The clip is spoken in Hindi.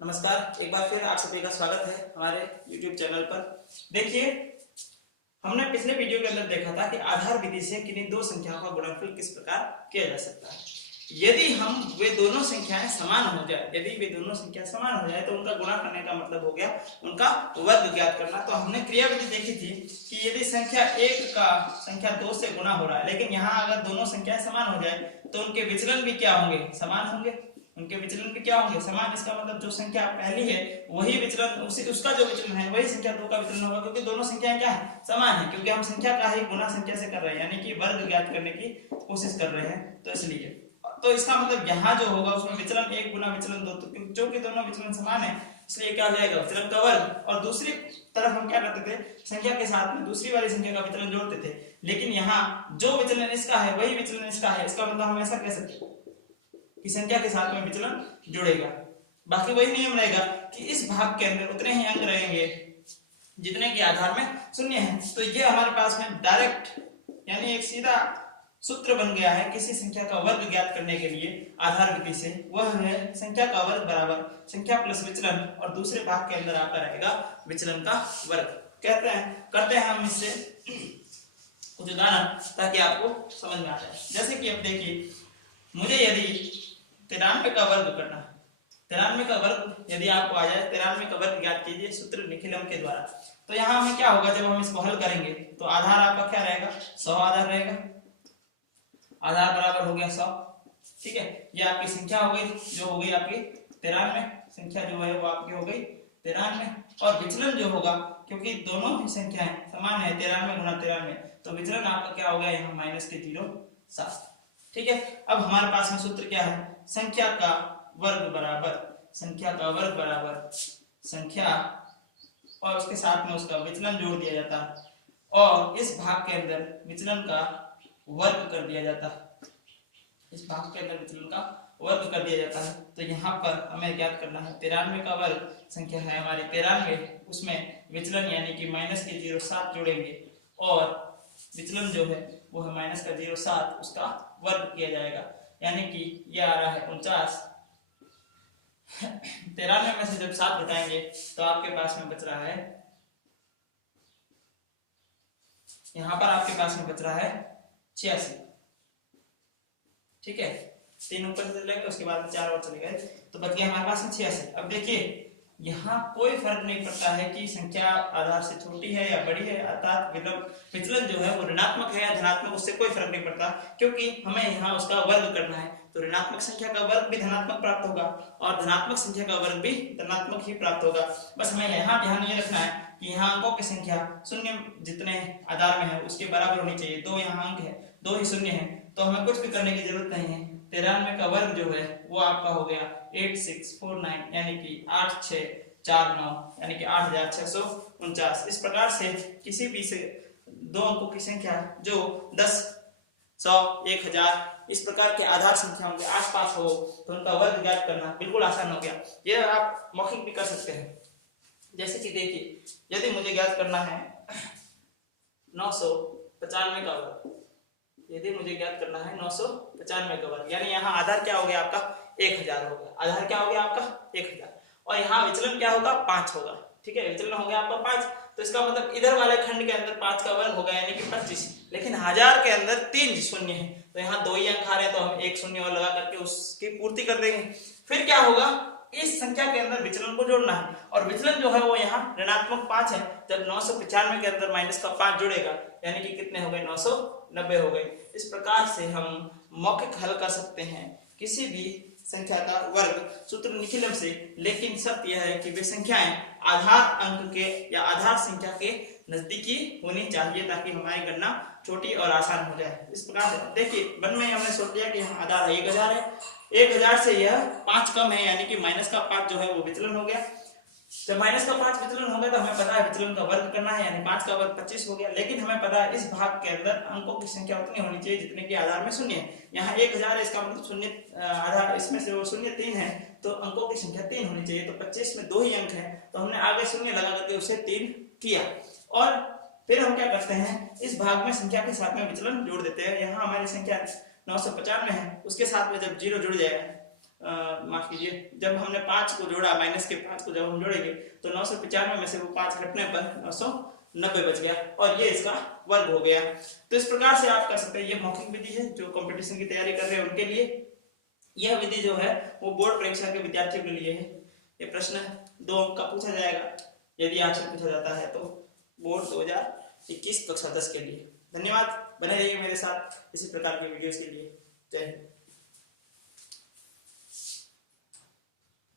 नमस्कार, एक बार फिर आप सभी का स्वागत है हमारे YouTube चैनल पर। देखिए, हमने पिछले वीडियो के अंदर देखा था कि आधार विधि से किन्हीं दो संख्याओं का गुणनफल किस प्रकार किया जा सकता है। यदि वे दोनों संख्याएं समान हो जाए तो उनका गुणा करने का मतलब हो गया उनका वर्ग ज्ञात करना। तो हमने क्रिया विधि देखी थी कि यदि संख्या 1 का संख्या 2 से गुणा हो रहा है, लेकिन यहाँ अगर दोनों संख्याएं समान हो जाए तो उनके विचलन भी क्या होंगे? समान होंगे। उनके विचलन भी क्या होंगे? समान। इसका मतलब जो संख्या पहली है वही विचलन उसका जो विचलन है वही संख्या 2 का विचलन होगा, क्योंकि दोनों संख्याएं क्या है? समान है। क्योंकि हम संख्या का ही गुणा संख्या से कर रहे हैं, यानी कि वर्ग ज्ञात करने की कोशिश कर रहे हैं, तो इसलिए। तो इसका मतलब यहाँ जो होगा उसमें विचलन 1 गुना विचलन 2, तो जो कि दोनों विचलन समान है इसलिए क्या हो जाएगा? विचलन का वर्ग। और दूसरी तरफ हम क्या करते थे? संख्या के साथ में दूसरी वाली संख्या का विचलन जोड़ते थे, लेकिन यहाँ जो विचलन इसका है वही विचलन इसका है। इसका मतलब हम ऐसा कह सकते हैं कि संख्या के साथ में विचलन जुड़ेगा। बाकी वही नियम रहेगा कि इस भाग के अंदर उतने ही अंक रहेंगे जितने के आधार में शून्य है। तो ये हमारे पास में डायरेक्ट यानी एक सीधा सूत्र बन गया है किसी संख्या का वर्ग ज्ञात करने के लिए आधार विधि से। वह है संख्या का वर्ग बराबर संख्या प्लस विचलन, और दूसरे भाग के अंदर आपका रहेगा विचलन का वर्ग। करते हैं हम इससे कुछ उदाहरण ताकि आपको समझ में आ जाए। जैसे कि अब देखिए, मुझे यदि 93 का वर्ग करना है, 93 का वर्ग यदि आपको आ जाए, 93 का वर्ग ज्ञात कीजिए सूत्र निखिलम के द्वारा। तो यहाँ हमें क्या होगा? जब हम इसको हल करेंगे तो आधार आपका क्या रहेगा? 100 आधार रहेगा। आधार बराबर हो गया 100। ठीक है, ये आपकी संख्या हो गई, जो हो गई आपकी 93 संख्या जो है वो आपकी हो गई 93। और विचलन जो होगा, क्योंकि दोनों ही संख्याएं समान है, 93 गुना 93, तो विचलन आपका क्या हो गया? यहाँ माइनस के 07। ठीक है, अब हमारे पास में सूत्र क्या है? संख्या का वर्ग बराबर संख्या और उसके साथ में उसका विचलन जोड़ दिया जाता है, और इस भाग के अंदर विचलन का वर्ग कर दिया जाता है। इस भाग के अंदर विचलन का वर्ग कर दिया जाता है। तो यहाँ पर हमें ज्ञात करना है 93 का वर्ग संख्या है हमारी 93, उसमें विचलन यानी कि माइनस के 07 जोड़ेंगे, और विचलन जो है वो है माइनस का 07, उसका वर्ग किया जाएगा, यानी कि ये आ रहा है 49। 93 में से जब 7 घटाएंगे तो आपके पास में बच रहा है, यहाँ पर आपके पास में बच रहा है 86। ठीक है, 3 ऊपर से चलेंगे, उसके बाद 4 और चले गए, तो बच गया हमारे पास में 86। अब देखिए, यहाँ कोई फर्क नहीं पड़ता है कि संख्या आधार से छोटी है या बड़ी है, अर्थात विचलन जो है वो ऋणात्मक है या धनात्मक, उससे कोई फर्क नहीं पड़ता, क्योंकि हमें यहाँ उसका वर्ग करना है। तो ऋणात्मक संख्या का वर्ग भी धनात्मक प्राप्त होगा और धनात्मक संख्या का वर्ग भी धनात्मक ही प्राप्त होगा। बस हमें यहाँ ध्यान ये रखना है कि यहाँ अंकों की संख्या शून्य जितने आधार में है उसके बराबर होनी चाहिए। 2 यहाँ अंक है, 2 ही शून्य है, तो हमें कुछ भी करने की जरूरत नहीं है। 93 का वर्ग जो है वो आपका हो गया 8649, यानी कि 8649, यानी कि 8649। इस प्रकार से किसी भी से दो अंकों की संख्या जो 10, 100, 1000 इस प्रकार के आधार संख्याओं के आसपास हो तो उनका वर्ग ज्ञात करना बिल्कुल आसान हो गया। ये आप मौखिक भी कर सकते हैं। जैसे कि देखिए, यदि मुझे ज्ञात करना है 995 का वर्ग, यदि मुझे ज्ञात करना है 995 का वर्ग, यानी यहाँ आधार क्या हो गया आपका? 1000 हो गया। आधार क्या हो गया आपका? 1000, और यहाँ विचलन क्या होगा? 5 होगा। ठीक है, विचलन हो गया आपका 5, तो इसका मतलब इधर वाले खंड के अंदर 5 का वर्ग होगा, यानी कि 25। लेकिन 1000 के अंदर 3 शून्य है, तो यहाँ 2 ही अंक आ रहे हैं, तो हम 1 शून्य और लगा करके उसकी पूर्ति कर देंगे। फिर क्या होगा? इस संख्या के अंदर विचलन को जोड़ना है, और विचलन जो है वो यहाँ ऋणात्मक 5 है। जब 995 के अंदर माइनस का 5 जुड़ेगा, यानी कि कितने हो गए? 990 हो गए। इस प्रकार से हम मौखिक हल कर सकते हैं किसी भी संख्या का वर्ग सूत्र निखिलम से, लेकिन शर्त यह है कि वे संख्याएं आधार अंक के या आधार संख्या के नजदीकी होनी चाहिए, ताकि हमारी गणना छोटी और आसान हो जाए। इस प्रकार से देखिए, वन में हमने सोच लिया कि यहाँ आधार 1000 है, 1000 से यह 5 कम है, यानी कि माइनस का 5 जो है वो विचलन हो गया। जब माइनस का 5 विचलन हो गया तो हमें पता है विचलन का वर्ग करना है, यानी 5 का वर्ग 25 हो गया। लेकिन हमें पता है इस भाग के अंदर अंकों की संख्या उतनी होनी चाहिए जितने के आधार में शून्य है। यहाँ 1000 है, इसका मतलब शून्य आधार इसमें से वो शून्य 3 है, तो अंकों की संख्या 3 होनी चाहिए। तो 25 में 2 ही अंक है, तो हमने आगे शून्य लगा करके उसे 3 किया, और फिर हम क्या करते हैं? इस भाग में संख्या के साथ में विचलन जोड़ देते हैं। यहाँ हमारी संख्या 995 है, उसके साथ में जब 0 जुड़ जाएगा माफ कीजिए, जब हमने 5 को जोड़ा, माइनस के 5 को जब हम जोड़ेंगे तो 995 में से वो 5 घटने पर 990 बच गया और ये इसका वर्ग हो गया। तो इस प्रकार से आप कर सकते हैं। ये मौखिक विधि है, जो कंपटीशन की तैयारी कर रहे हैं उनके लिए यह विधि जो है वो बोर्ड परीक्षा के विद्यार्थियों के लिए है। ये प्रश्न 2 अंक का पूछा जाएगा, यदि आपसे पूछा जाता है तो बोर्ड 2021 कक्षा 10 के लिए। धन्यवाद, बने रहिए मेरे साथ इसी प्रकार के वीडियोस के लिए। जय हिंद।